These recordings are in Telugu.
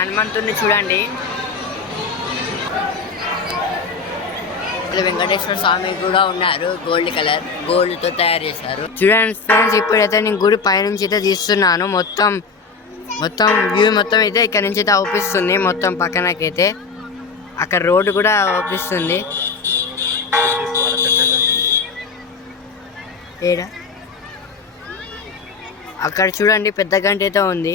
హనుమంతుడిని చూడండి. ఇక్కడ వెంకటేశ్వర స్వామి కూడా ఉన్నారు గోల్డ్ కలర్ గోల్డ్తో తయారు చేశారు. చూడండి ఫ్రెండ్స్ ఇప్పుడైతే నేను గుడి పైనుంచి అయితే తీస్తున్నాను. మొత్తం మొత్తం వ్యూ మొత్తం అయితే ఇక్కడ నుంచి అయితే అవుపిస్తుంది మొత్తం పక్కనకైతే. అక్కడ రోడ్డు కూడా అవుపిస్తుంది. ఏడా? అక్కడ చూడండి పెద్ద గంట అయితే ఉంది.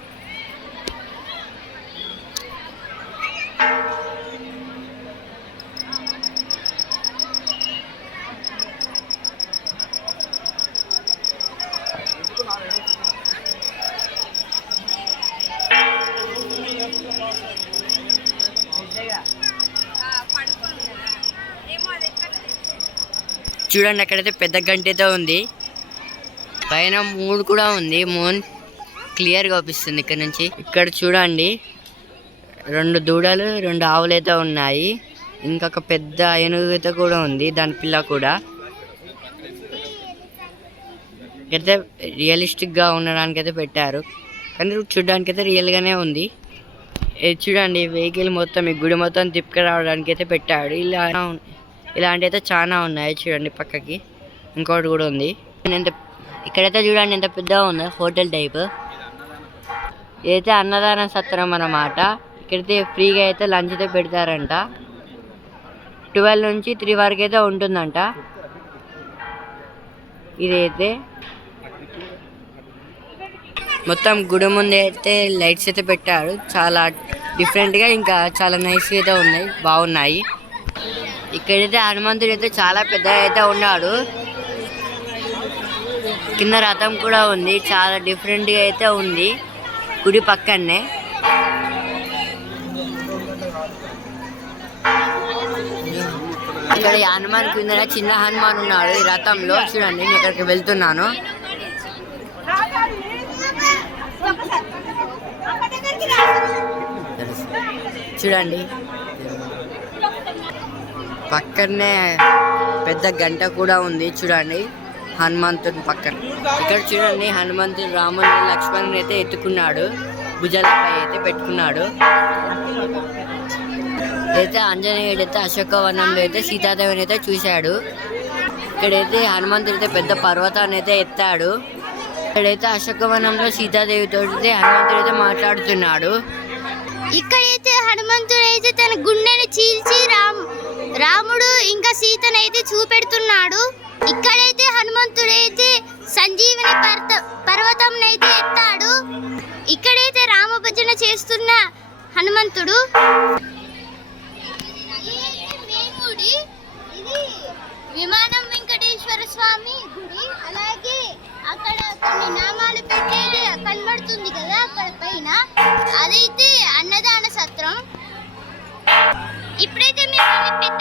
చూడండి అక్కడైతే పెద్ద గంటతో ఉంది. పైన మూడు కూడా ఉంది. మూన్ క్లియర్గా అవుపిస్తుంది ఇక్కడ నుంచి. ఇక్కడ చూడండి రెండు దూడలు రెండు ఆవులైతే ఉన్నాయి. ఇంకొక పెద్ద ఏనుగు అయితే కూడా ఉంది దాని పిల్ల కూడా. అయితే రియలిస్టిక్గా ఉండడానికి అయితే పెట్టారు. కానీ చూడడానికి అయితే రియల్గానే ఉంది. చూడండి వెహికల్ మొత్తం ఈ గుడి మొత్తం తిప్పుకు రావడానికి అయితే పెట్టాడు. ఇలా ఇలాంటి అయితే చాలా ఉన్నాయి చూడండి పక్కకి. ఇంకోటి కూడా ఉంది. ఎంత ఇక్కడైతే చూడండి ఎంత పెద్దగా ఉంది హోటల్ టైప్. ఇదైతే అన్నదాన సత్రం అన్నమాట. ఇక్కడైతే ఫ్రీగా అయితే లంచ్ అయితే పెడతారంట. ట్వెల్వ్ నుంచి త్రీ వరకు అయితే ఉంటుందంట. ఇదైతే మొత్తం గుడి ముందు అయితే లైట్స్ అయితే పెట్టారు. చాలా డిఫరెంట్గా ఇంకా చాలా నైస్గా అయితే ఉన్నాయి. బాగున్నాయి. ఇక్కడైతే హనుమంతుడు అయితే చాలా పెద్దగా అయితే ఉన్నాడు. కింద రథం కూడా ఉంది. చాలా డిఫరెంట్గా అయితే ఉంది. గుడి పక్కనే. ఇక్కడ ఈ హనుమాన్ కింద చిన్న హనుమాన్ ఉన్నాడు ఈ రథంలో. చూడండి నేను ఇక్కడికి వెళ్తున్నాను. చూడండి. పక్కనే పెద్ద గంట కూడా ఉంది చూడండి. హనుమంతుడి పక్కన. ఇక్కడ చూడండి హనుమంతుడు రాముని లక్ష్మణుని అయితే ఎత్తుకున్నాడు. భుజాలపై అయితే పెట్టుకున్నాడు. అయితే ఆంజనేయుడు అయితే అశోకవనంలో అయితే సీతాదేవిని అయితే చూశాడు. ఇక్కడైతే హనుమంతుడు అయితే పెద్ద పర్వతాన్ని అయితే ఎత్తాడు. ఇక్కడైతే అశోకవనంలో సీతాదేవితో హనుమంతుడు అయితే మాట్లాడుతున్నాడు. ఇక్కడైతే హనుమంతుడు అయితే తన గుండెని చీల్చి రాముడు ఇంకా సీతనైతే చూపెడుతున్నాడు. ఇక్కడైతే హనుమంతుడైతే సంజీవని పర్వతం అయితే ఎత్తాడు. ఇక్కడైతే రామభజన చేస్తున్న హనుమంతుడు. విమానం వెంకటేశ్వర స్వామి గుడి. అలాగే అక్కడ కొన్ని నామాలు పెట్టేది కనబడుతుంది కదా అక్కడ పైన. అదైతే అన్నదాన సత్రం. ఇప్పుడైతే మిమ్మల్ని పెద్ద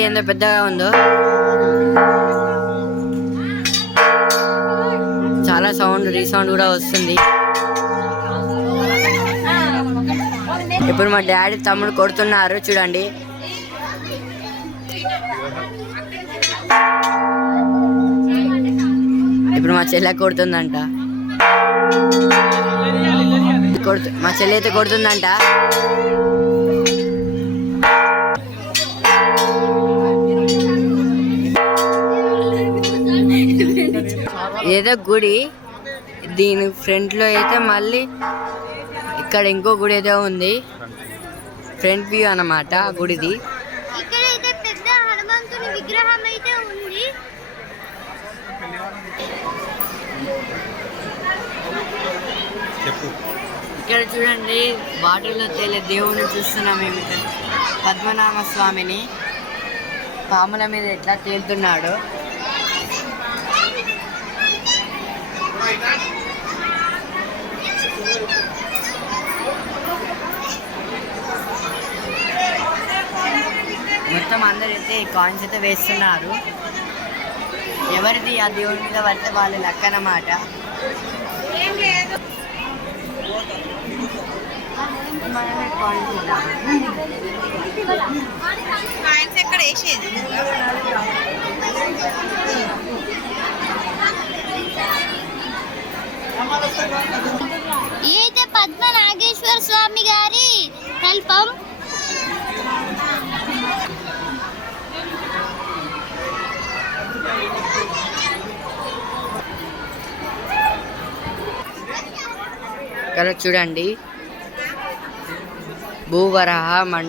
చూడండి ఎంత పెద్దగా ఉందో. చాలా సౌండ్ రీసౌండ్ కూడా వస్తుంది. ఇప్పుడు మా డాడీ తమ్ముడు కొడుతున్నారు చూడండి. ఇప్పుడు మా చెల్లె కొడుతుందంట. కొడుతు మా చెల్లి అయితే కొడుతుందంట. ఏదో గుడి. దీని ఫ్రంట్లో అయితే మళ్ళీ ఇక్కడ ఇంకో గుడి అయితే ఉంది. ఫ్రంట్ వ్యూ అన్నమాట ఆ గుడిది. ఇక్కడ చూడండి వాటర్లో తేలే దేవుని చూస్తున్నాం మేము పద్మనాభ స్వామిని పాముల మీద ఎట్లా తేలుతున్నాడు. మొత్తం అందరు అయితే కాయిన్స్ అయితే వేస్తున్నారు. ఎవరిది? ఆ దేవుడి మీద పడితే వాళ్ళు లెక్క అన్నమాట. ఎక్కడ వేసేది? కల్పం ఇక్కడ చూడండి. భూవరహ మం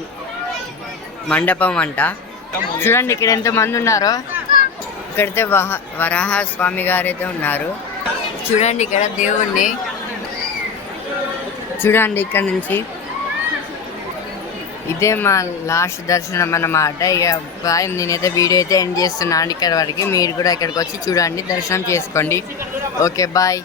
మండపం అంట. చూడండి ఇక్కడ ఎంత మంది ఉన్నారో. ఇక్కడైతే వహ వరాహ స్వామి గారు అయితే ఉన్నారు. చూడండి ఇక్కడ దేవుణ్ణి. చూడండి ఇక్కడ నుంచి. ఇదే మా లాస్ట్ దర్శనం అన్నమాట. ఇక బాయ్ నేనైతే వీడియో అయితే ఎండ్ చేస్తున్నాను ఇక్కడ వరకు మీరు కూడా ఇక్కడికి వచ్చి చూడండి దర్శనం చేసుకోండి. Okay bye.